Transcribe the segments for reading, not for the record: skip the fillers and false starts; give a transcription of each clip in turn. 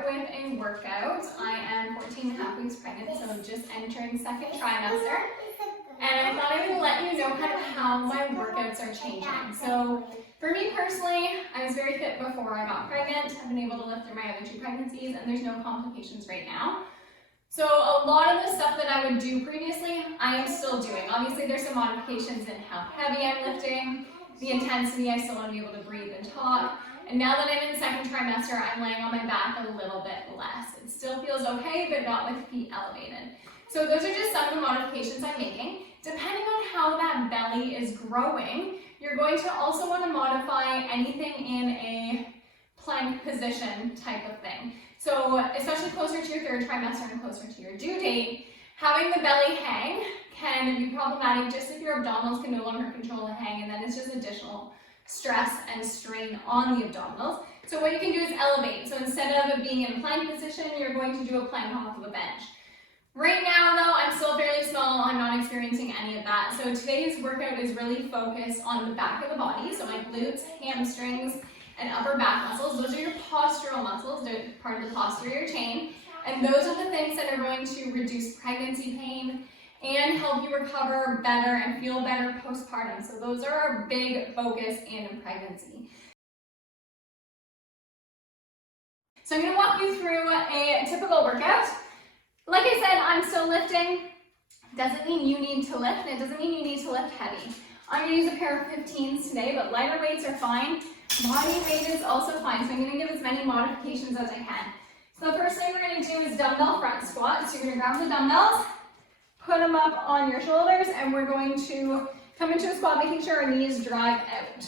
start with a workout. I am 14 and a half weeks pregnant, so I'm just entering second trimester. And I thought I would let you know kind of how my workouts are changing. So for me personally, I was very fit before I got pregnant. I've been able to lift through my other 2 pregnancies, and there's no complications right now. So a lot of the stuff that I would do previously, I am still doing. Obviously there's some modifications in how heavy I'm lifting, the intensity. I still want to be able to breathe and talk. And now that I'm in second trimester, I'm laying on my back a little bit less. It still feels okay, but not with feet elevated. So those are just some of the modifications I'm making. Depending on how that belly is growing, you're going to also want to modify anything in a plank position type of thing. So especially closer to your third trimester and closer to your due date, having the belly hang can be problematic just if your abdominals can no longer control the hang, and then it's just additional stress and strain on the abdominals. So what you can do is elevate. So instead of it being in a plank position, you're going to do a plank off of a bench. Right now though, I'm still fairly small, I'm not experiencing any of that. So today's workout is really focused on the back of the body, so my glutes, hamstrings, and upper back muscles. Those are your postural muscles, they're part of the posterior chain. And those are the things that are going to reduce pregnancy pain and help you recover better and feel better postpartum. So those are our big focus in pregnancy. So I'm going to walk you through a typical workout. Like I said, I'm still lifting. Doesn't mean you need to lift, and it doesn't mean you need to lift heavy. I'm going to use a pair of 15s today, but lighter weights are fine. Body weight is also fine, so I'm going to give as many modifications as I can. So the first thing we're going to do is dumbbell front squat. So you're going to grab the dumbbells, put them up on your shoulders, and we're going to come into a squat, making sure our knees drive out.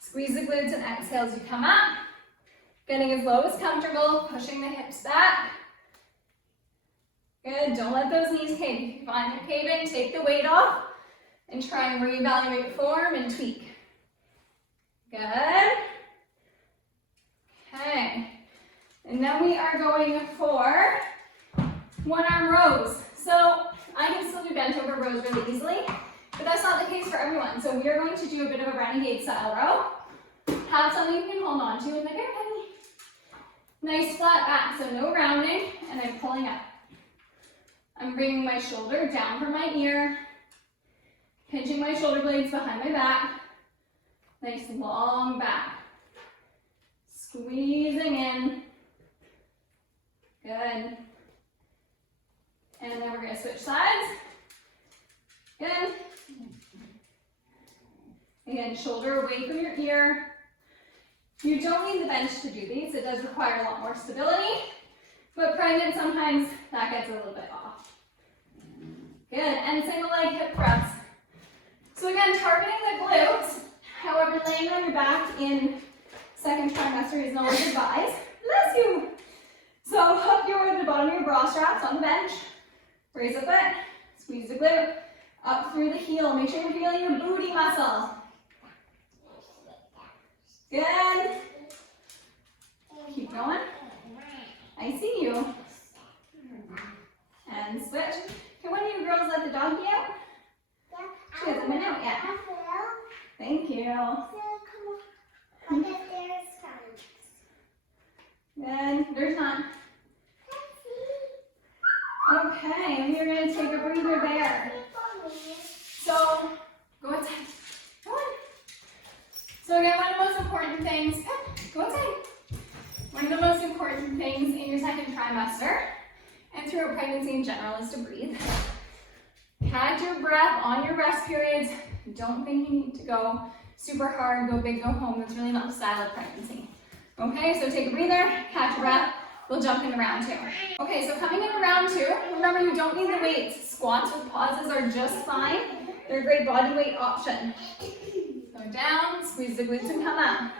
Squeeze the glutes and exhale as you come up. Getting as low as comfortable, pushing the hips back. Good, don't let those knees cave. If you find them caving, take the weight off and try and reevaluate form and tweak. Good. Okay. And then we are going for one arm rows. So I can still do bent over rows really easily, but that's not the case for everyone. So we are going to do a bit of a renegade style row. Have something you can hold on to and like, okay. Nice flat back, so no rounding, and I'm pulling up. I'm bringing my shoulder down from my ear, pinching my shoulder blades behind my back. Nice long back. Squeezing in. Good. And then we're going to switch sides. Good. Again, shoulder away from your ear. You don't need the bench to do these. It does require a lot more stability, but pregnant, sometimes that gets a little bit off. Good, and single leg hip thrusts. So again, targeting the glutes. However, laying on your back in second trimester is not advised. Bless you. So hook the bottom of your bra straps on the bench. Raise a foot, squeeze the glute, up through the heel. Make sure you're feeling your booty muscle. Good. Keep going. I see you. And switch. Can one of you girls let the doggy out? She hasn't been out yet. Thank you. Good. There's none. Okay, and we're going to take a breather there. So, go outside. Come on. So again, one of the most important things, go outside. One of the most important things in your second trimester and throughout pregnancy in general is to breathe. Catch your breath on your rest periods. Don't think you need to go super hard, go big, go home. That's really not the style of pregnancy. Okay, so take a breather, catch your breath. We'll jump into round 2. Okay, so coming into round 2, remember you don't need the weights. Squats with pauses are just fine. They're a great body weight option. Go down, squeeze the glutes and come up.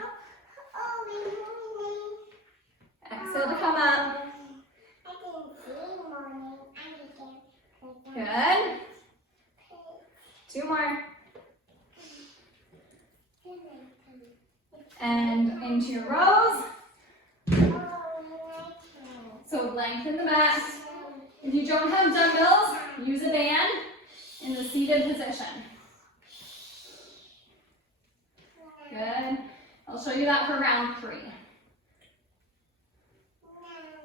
Exhale to come up. Good. 2 more. And into your rows. So lengthen the back. If you don't have dumbbells, use a band in the seated position. Good. I'll show you that for round 3.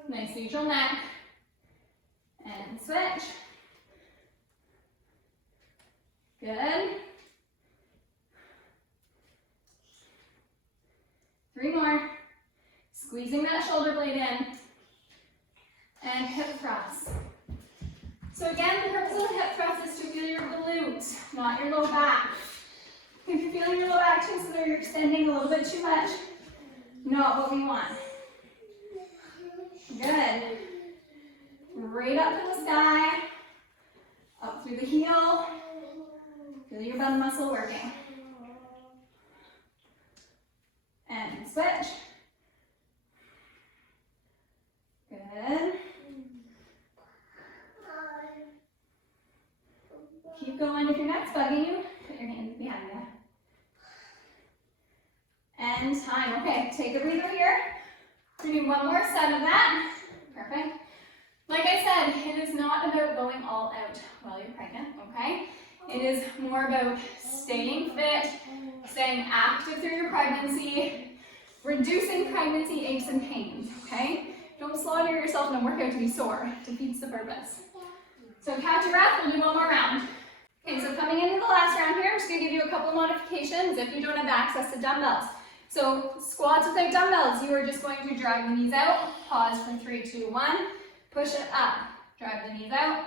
Nice neutral neck. And switch. Good. 3 more. Squeezing that shoulder blade in. And hip thrust. So again, the purpose of the hip thrust is to feel your glutes, not your low back. If you're feeling your low back too, so you're extending a little bit too much, not what we want. Good. Right up to the sky, up through the heel. Feel your bum muscle working. And switch. Good. Keep going. If your neck's bugging you, put your hands behind you. And time. Okay, take a breather here. We're doing one more set of that. Perfect. Like I said, it is not about going all out while you're pregnant, okay? It is more about staying fit, staying active through your pregnancy, reducing pregnancy aches and pains, okay? Don't slaughter yourself in a workout to be sore. It defeats the purpose. So catch your breath, we'll do one more round. Okay, so coming into the last round here, I'm just gonna give you a couple modifications if you don't have access to dumbbells. So squats without dumbbells, you are just going to drive the knees out, pause for 3, 2, 1, push it up, drive the knees out,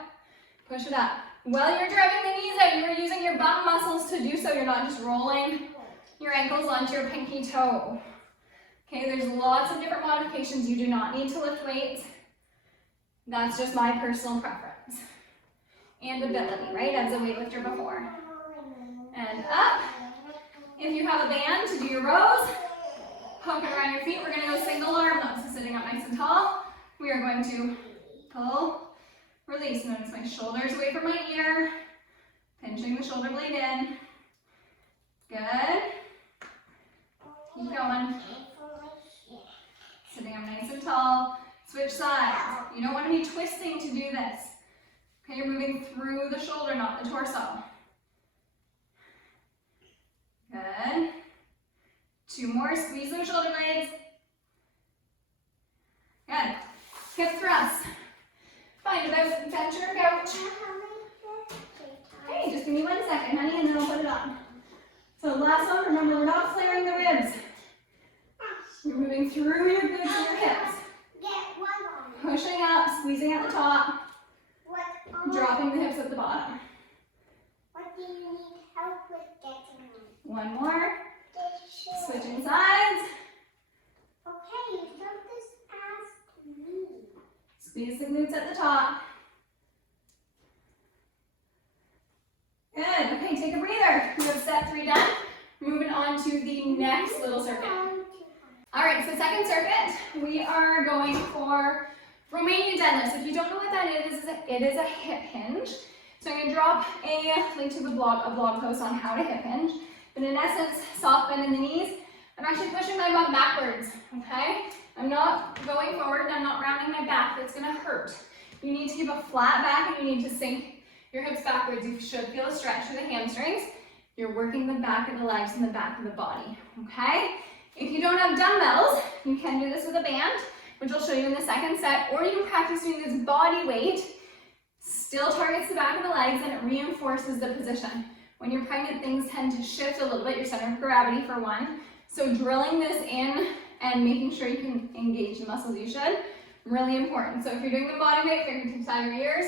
push it up. While you're driving the knees out, you are using your bum muscles to do so. You're not just rolling your ankles onto your pinky toe. Okay, there's lots of different modifications. You do not need to lift weights. That's just my personal preference. And ability, right, as a weightlifter before. And up. If you have a band to do your rows, poke it around your feet. We're gonna go single arm though, so sitting up nice and tall. We are going to pull, release. Notice my shoulders away from my ear, pinching the shoulder blade in. Good. Keep going. Sitting up nice and tall. Switch sides. You don't want to be twisting to do this. Okay, you're moving through the shoulder, not the torso. Good. 2 more. Squeeze those shoulder blades. Good. Hip thrust. Find about bench or couch. Okay, just give me 1 second, honey, and then I'll put it on. So last one, remember we're not flaring the ribs. You're moving through your glutes and your hips. Pushing up, squeezing at the top, dropping the hips at the bottom. What do you need help with getting? 1 more. Switching sides. Okay, you don't just ask me. Squeeze the glutes at the top. Good. Okay, take a breather. We have set 3 done. Moving on to the next little circuit. All right, so second circuit, we are going for Romanian deadlifts. If you don't know what that is, it is a hip hinge. So I'm going to drop a link to a blog post on how to hip hinge. But in essence, soft bend in the knees. I'm actually pushing my butt backwards, okay? I'm not going forward and I'm not rounding my back. That's going to hurt. You need to keep a flat back and you need to sink your hips backwards. You should feel a stretch through the hamstrings. You're working the back of the legs and the back of the body, okay? If you don't have dumbbells, you can do this with a band, which I'll show you in the second set, or you can practice doing this body weight, still targets the back of the legs and it reinforces the position. When you're pregnant, things tend to shift a little bit, your center of gravity for one. So drilling this in and making sure you can engage the muscles you should, really important. So if you're doing the body weight, fingertips out your ears,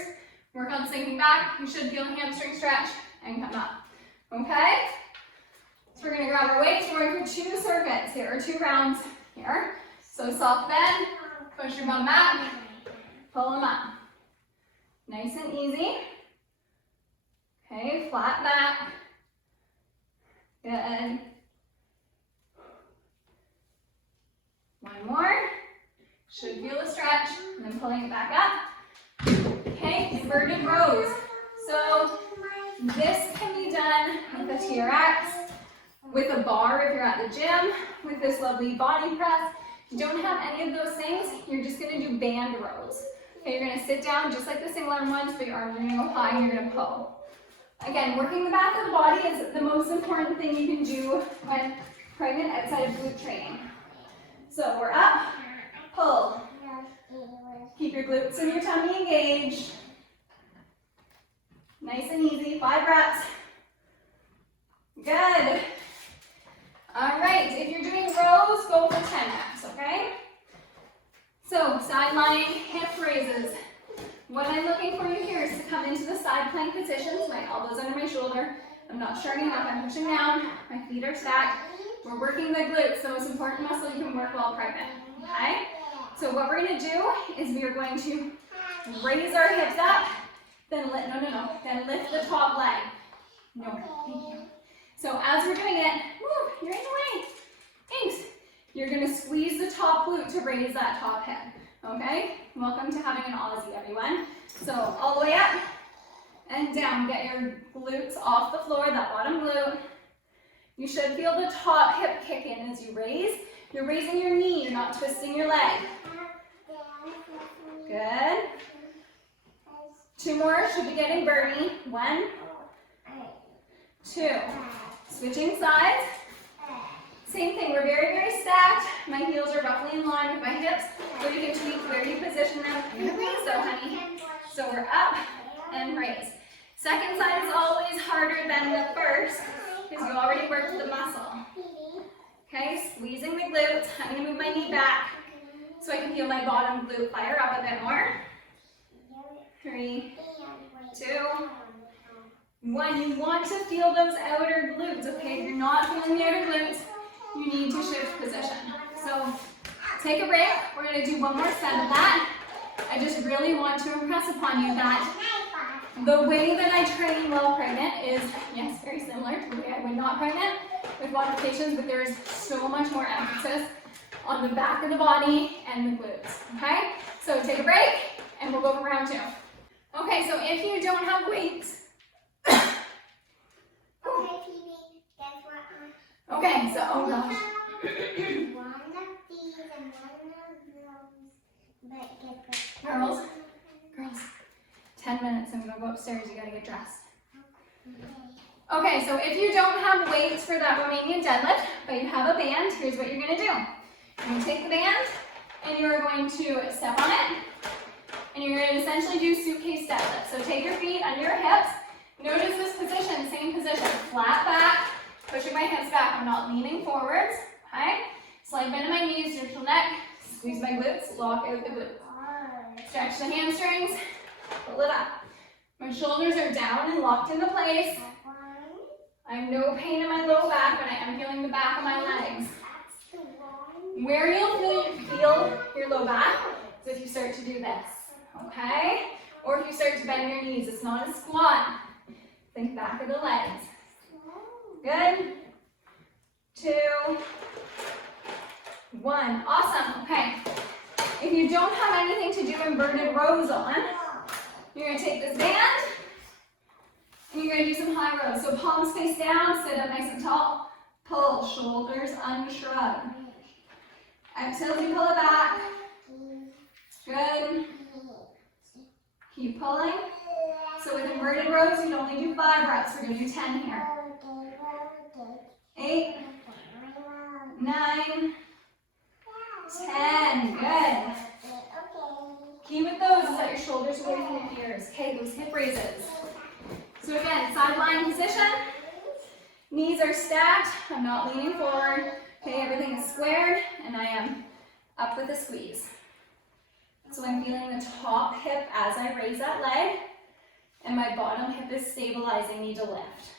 work on sinking back, you should feel a hamstring stretch and come up, okay? So we're gonna grab our weights, we're going for 2 circuits here, or 2 rounds here. So soft bend, push your bum back, pull them up. Nice and easy. Okay, flat back. Good. 1 more. Should feel a stretch, and then pulling it back up. Okay, inverted rows. So this can be done with a TRX, with a bar if you're at the gym, with this lovely body press. If you don't have any of those things, you're just gonna do band rows. Okay, you're gonna sit down just like the single arm ones, but your arms are gonna go high and you're gonna pull. Again, working the back of the body is the most important thing you can do when pregnant outside of glute training. So we're up, pull, your glutes and your tummy engaged. Nice and easy, 5 reps. Good. All right, if you're doing rows, go for 10 reps, okay? So, side lying hip raises. What I'm looking for you here is to come into the side plank positions, my elbows under my shoulder. I'm not starting up, I'm pushing down, my feet are stacked. We're working the glutes, the most important muscle you can work while pregnant, okay? So what we're gonna do is we are going to raise our hips up, then then lift the top leg. No, thank you. So as we're doing it, woo, you're in the way. Thanks. You're gonna squeeze the top glute to raise that top hip, okay? Welcome to having an Aussie, everyone. So all the way up and down. Get your glutes off the floor, that bottom glute. You should feel the top hip kick in as you raise. You're raising your knee, you're not twisting your leg. Good. 2 more, should be getting Bernie. 1, 2. Switching sides. Same thing, we're very, very stacked. My heels are roughly in line with my hips, so you can tweak where you position them. So, honey. So we're up and raise. Second side is always harder than the first because you already worked the muscle. Okay, squeezing the glutes. I'm going to move my knee back so I can feel my bottom glute fire up a bit more. 3, 2, 1. You want to feel those outer glutes, okay? If you're not feeling the outer glutes, you need to shift position. So take a break. We're going to do 1 more set of that. I just really want to impress upon you that the way that I train while pregnant is, yes, very similar to the way I would not pregnant with modifications, but there is so much more emphasis on the back of the body and the glutes, okay? So take a break and we'll go for round 2. Okay, so if you don't have weights, okay, so, oh gosh. One of these and one of those, but get the Girls, 10 minutes, I'm gonna go upstairs, you gotta get dressed. Okay, so if you don't have weights for that Romanian deadlift, but you have a band, here's what you're gonna do. You're gonna take the band, and you're going to step on it, and you're gonna essentially do suitcase deadlift. So take your feet under your hips, notice this position, same position, flat back, pushing my hips back, I'm not leaning forwards, okay? Slight bend in my knees, neutral neck, squeeze my glutes, lock out the glutes. Stretch the hamstrings, pull it up. My shoulders are down and locked into place. I have no pain in my low back, but I am feeling the back of my legs. Where you'll feel your low back is if you start to do this, okay? Or if you start to bend your knees. It's not a squat. Think back of the legs. Good. 2, 1. Awesome. Okay. If you don't have anything to do inverted rows on, you're going to take this band and you're going to do some high rows. So palms face down, sit up nice and tall, pull, shoulders unshrug. Until you pull it back. Good. Keep pulling. So with inverted rows, you'd only do 5 reps. We're going to do 10 here. 8, 9, 10. Good. Key with those is that your shoulders are away from your ears. Okay, those hip raises. So again, side lying position. Knees are stacked. I'm not leaning forward. Okay, everything is squared, and I am up with a squeeze. So I'm feeling the top hip as I raise that leg, and my bottom hip is stabilizing me to lift.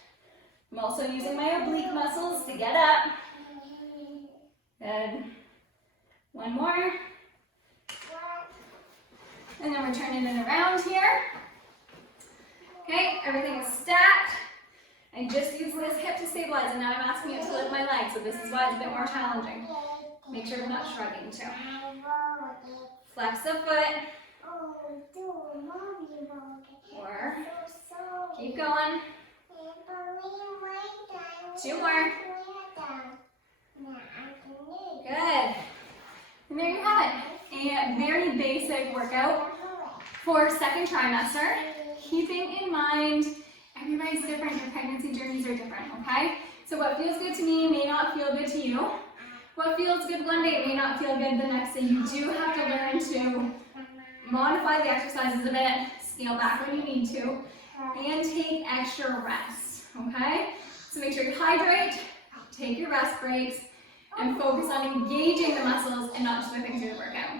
I'm also using my oblique muscles to get up. Good. 1 more. And then we're turning it around here. Okay, everything is stacked. I just used this hip to stabilize, and now I'm asking it to lift my leg, so this is why it's a bit more challenging. Make sure we're not shrugging too. Flex the foot. Or keep going. 2 more. Good. And there you have it. A very basic workout for 2nd trimester. Keeping in mind, everybody's different. Your pregnancy journeys are different, okay? So what feels good to me may not feel good to you. What feels good one day may not feel good the next day. You do have to learn to modify the exercises a bit, scale back when you need to, and take extra rest, okay? So make sure you hydrate, take your rest breaks, and focus on engaging the muscles and not just whipping through the workout.